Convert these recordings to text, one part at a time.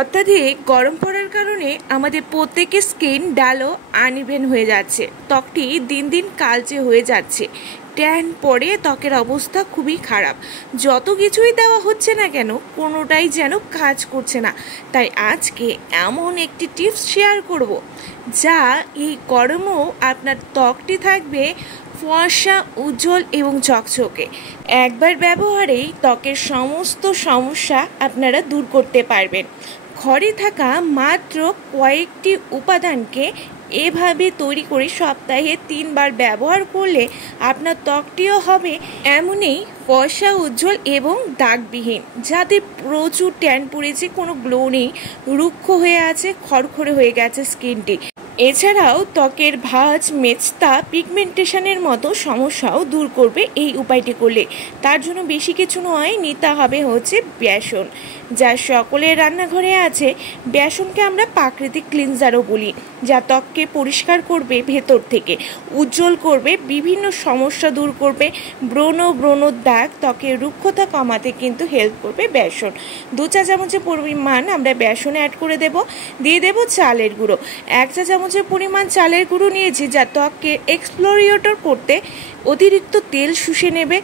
অত্যাধিক গরম পড়ার কারণে আমাদের প্রত্যেকের স্কিন ডাল ও আনইভেন হয়ে যাচ্ছে, ত্বকটি দিন দিন কালচে হয়ে যাচ্ছে, ট্যান পড়ে ত্বকের অবস্থা খুবই খারাপ। যত কিছুই দেওয়া হচ্ছে না কেন কোনোটাই যেন কাজ করছে না। তাই আজকে এমন একটি টিপস শেয়ার করব যা এই গরমেও আপনার ত্বকটি থাকবে ফর্সা, উজ্জ্বল এবং চকচকে। একবার ব্যবহারেই ত্বকের সমস্ত সমস্যা আপনারা দূর করতে পারবেন। ঘরে থাকা মাত্র কয়েকটি উপাদানকে এভাবে তৈরি করে সপ্তাহে 3 বার ব্যবহার করলে আপনার ত্বকটিও হবে এমনই ফর্সা, উজ্জ্বল এবং দাগবিহীন। যাতে প্রচুর ট্যান পড়েছে, কোনো গ্লো নেই, রুক্ষ হয়ে আছে, খড়খড়ে হয়ে গেছে স্কিনটি। এছাড়াও ত্বকের ভাঁজ, মেচতা, পিগমেন্টেশনের মতো সমস্যাও দূর করবে এই উপায়টি করলে। তার জন্য বেশি কিছু নয়, নিতে হবে হচ্ছে বেসন, যা সকলের রান্নাঘরে আছে। বেসনকে আমরা প্রাকৃতিক ক্লিনজারও বলি, যা ত্বককে পরিষ্কার করবে ভেতর থেকে, উজ্জ্বল করবে, বিভিন্ন সমস্যা দূর করবে, ব্রণ দাগ, ত্বকের রুক্ষতা কমাতে কিন্তু হেল্প করবে বেসন। 2 চা চামচের পরিমাণ আমরা বেসন অ্যাড করে দিয়ে দেব চালের গুঁড়ো। 1 চা চামচের পরিমাণ চালের গুঁড়ো নিয়েছি, যা ত্বককে এক্সফোলিয়েট করতে, অতিরিক্ত তেল শুষে নেবে,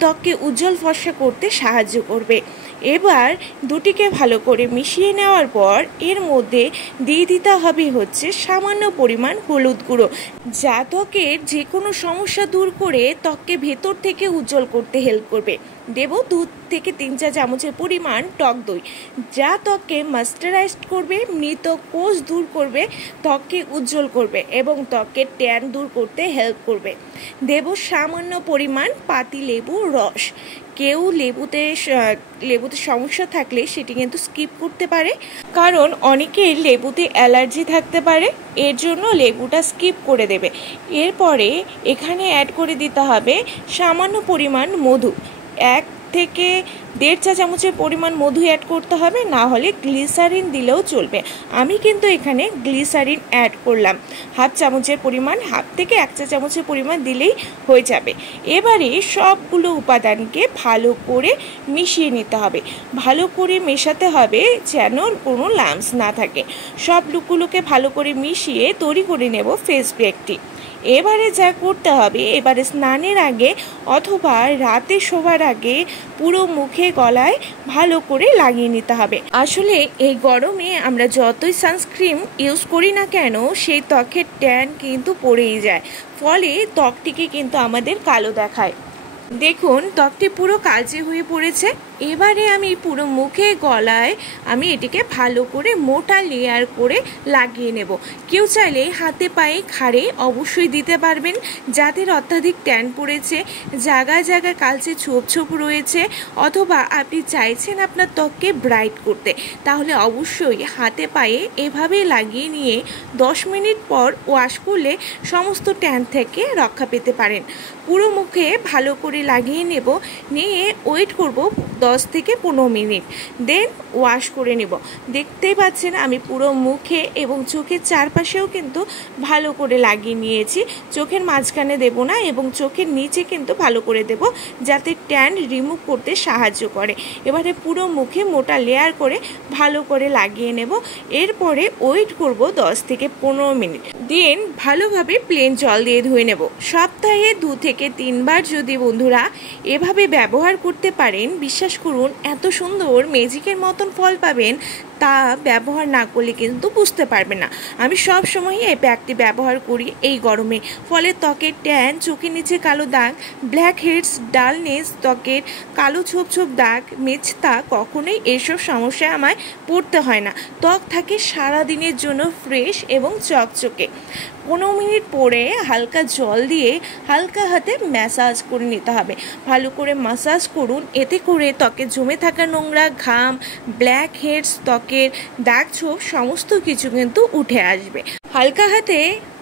ত্বককে উজ্জ্বল ফর্সা করতে সাহায্য করবে। এবার দুটিকে ভালো করে মিশিয়ে নেওয়ার পর এর মধ্যে দিয়ে দিতে হবে হচ্ছে সামান্য পরিমাণ হলুদ গুঁড়ো, যা ত্বকের যে কোনো সমস্যা দূর করে ত্বককে ভেতর থেকে উজ্জ্বল করতে হেল্প করবে। দেব 2 থেকে 3 চা চামচের পরিমাণ টক দই, যা ত্বককে ময়েশ্চারাইজড করবে, মৃত কোষ দূর করবে, ত্বককে উজ্জ্বল করবে এবং ত্বকের ট্যান দূর করতে হেল্প করবে। দেব সামান্য পরিমাণ পাতিলেবুর রস। কেউ লেবুতে সমস্যা থাকলে সেটি কিন্তু স্কিপ করতে পারে, কারণ অনেকের লেবুতে অ্যালার্জি থাকতে পারে, এর জন্য লেবুটা স্কিপ করে দেবে। এরপরে এখানে অ্যাড করে দিতে হবে সামান্য পরিমাণ মধু। 1 থেকে 1.5 চা চামচের পরিমাণ মধু অ্যাড করতে হবে, না হলে গ্লিসারিন দিলেও চলবে। আমি কিন্তু এখানে গ্লিসারিন অ্যাড করলাম 1/2 চামচের পরিমাণ, 1/2 থেকে 1 চা চামচের পরিমাণ দিলেই হয়ে যাবে। এবারে সবগুলো উপাদানকে ভালো করে মিশিয়ে নিতে হবে, ভালো করে মেশাতে হবে যেন কোনো লাম্পস না থাকে। সবগুলোকে ভালো করে মিশিয়ে তৈরি করে নেব ফেস প্যাকটি। এবারে যা করতে হবে, এবারে স্নানের আগে অথবা রাতে শোবার আগে পুরো মুখে, গলায় ভালো করে লাগিয়ে নিতে হবে। আসলে এই গরমে আমরা যতই সানস্ক্রিন ইউজ করি না কেন, সেই ত্বকের ট্যান কিন্তু পড়েই যায়, ফলে ত্বকটিকে কিন্তু আমাদের কালো দেখায়। দেখুন ত্বকটি পুরো কালচে হয়ে পড়েছে। এবারে আমি পুরো মুখে, গলায় আমি এটিকে ভালো করে মোটা লেয়ার করে লাগিয়ে নেব। কেউ চাইলে হাতে, পায়ে, ঘাড়ে অবশ্যই দিতে পারবেন। যাদের অত্যাধিক ট্যান পড়েছে, জায়গায় জায়গায় কালচে ছোপ রয়েছে, অথবা আপনি চাইছেন আপনার ত্বককে ব্রাইট করতে, তাহলে অবশ্যই হাতে, পায়ে এভাবে লাগিয়ে নিয়ে 10 মিনিট পর ওয়াশ করলে সমস্ত ট্যান থেকে রক্ষা পেতে পারেন। পুরো মুখে ভালো করে লাগিয়ে নেব, নিয়ে ওয়েট করব 10 থেকে 15 মিনিট, দেন ওয়াশ করে নেব। দেখতেই পাচ্ছেন আমি পুরো মুখে এবং চোখের চারপাশেও কিন্তু ভালো করে লাগিয়ে নিয়েছি। চোখের মাঝখানে দেব না এবং চোখের নিচে কিন্তু ভালো করে দেব, যাতে ট্যান রিমুভ করতে সাহায্য করে। এবারে পুরো মুখে মোটা লেয়ার করে ভালো করে লাগিয়ে নেব। এরপরে ওয়েট করব 10 থেকে 15 মিনিট, দেন ভালোভাবে প্লেন জল দিয়ে ধুয়ে নেব। সপ্তাহে 2 থেকে 3 বার যদি বন্ধুরা এভাবে ব্যবহার করতে পারেন, বিশ্বাস করুন এত সুন্দর ম্যাজিকের মতন ফল পাবেন, তা ব্যবহার না করলে কিন্তু বুঝতে পারবেন না। আমি সব সময় এই প্যাকটি ব্যবহার করি এই গরমে, ফলে ত্বকের ট্যান, চোখের নিচে কালো দাগ, ব্ল্যাক হেডস, ডালনেস, ত্বকের কালো ছোপ দাগ, মেচতা, কখনোই এসব সমস্যায় আমায় পড়তে হয় না। ত্বক থাকে সারাদিনের জন্য ফ্রেশ এবং চকচকে। 15 মিনিট পরে হালকা জল দিয়ে হালকা হাতে ম্যাসাজ করে নিতে হবে। ভালো করে ম্যাসাজ করুন, এতে করে ত্বকে জমে থাকা নোংরা, ঘাম, ব্ল্যাক হেডস, ত্বকের দাগ ছোপ সমস্ত কিছু কিন্তু উঠে আসবে। হালকা হাতে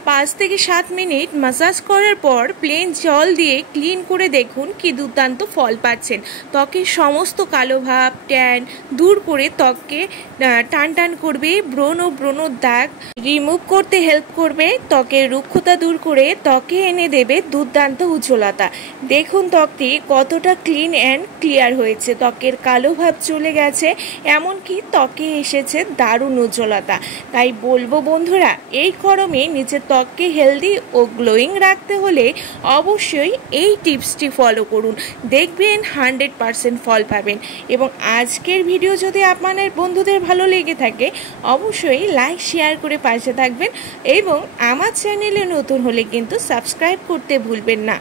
5 থেকে 7 মিনিট ম্যাসাজ করার পর প্লেন জল দিয়ে ক্লিন করে দেখুন কি দুর্দান্ত ফল পাচ্ছেন। ত্বকের সমস্ত কালো ভাব, ট্যান দূর করে ত্বককে টান টান করবে, ব্রণ ও ব্রণর দাগ রিমুভ করতে হেল্প করবে, ত্বকের রুক্ষতা দূর করে ত্বকে এনে দেবে দুর্দান্ত উজ্জ্বলতা। দেখুন ত্বকটি কতটা ক্লিন অ্যান্ড ক্লিয়ার হয়েছে, ত্বকের কালো ভাব চলে গেছে, এমনকি ত্বকে এসেছে দারুণ উজ্জ্বলতা। তাই বলবো বন্ধুরা, এই গরমে নিজের ত্বককে হেলদি ও গ্লোয়িং রাখতে হলে অবশ্যই এই টিপসটি ফলো করুন, দেখবেন 100% ফল পাবেন। এবং আজকের ভিডিও যদি আপনাদের বন্ধুদের ভালো লেগে থাকে অবশ্যই লাইক শেয়ার করে পাশে থাকবেন এবং আমার চ্যানেলে নতুন হলে কিন্তু সাবস্ক্রাইব করতে ভুলবেন না।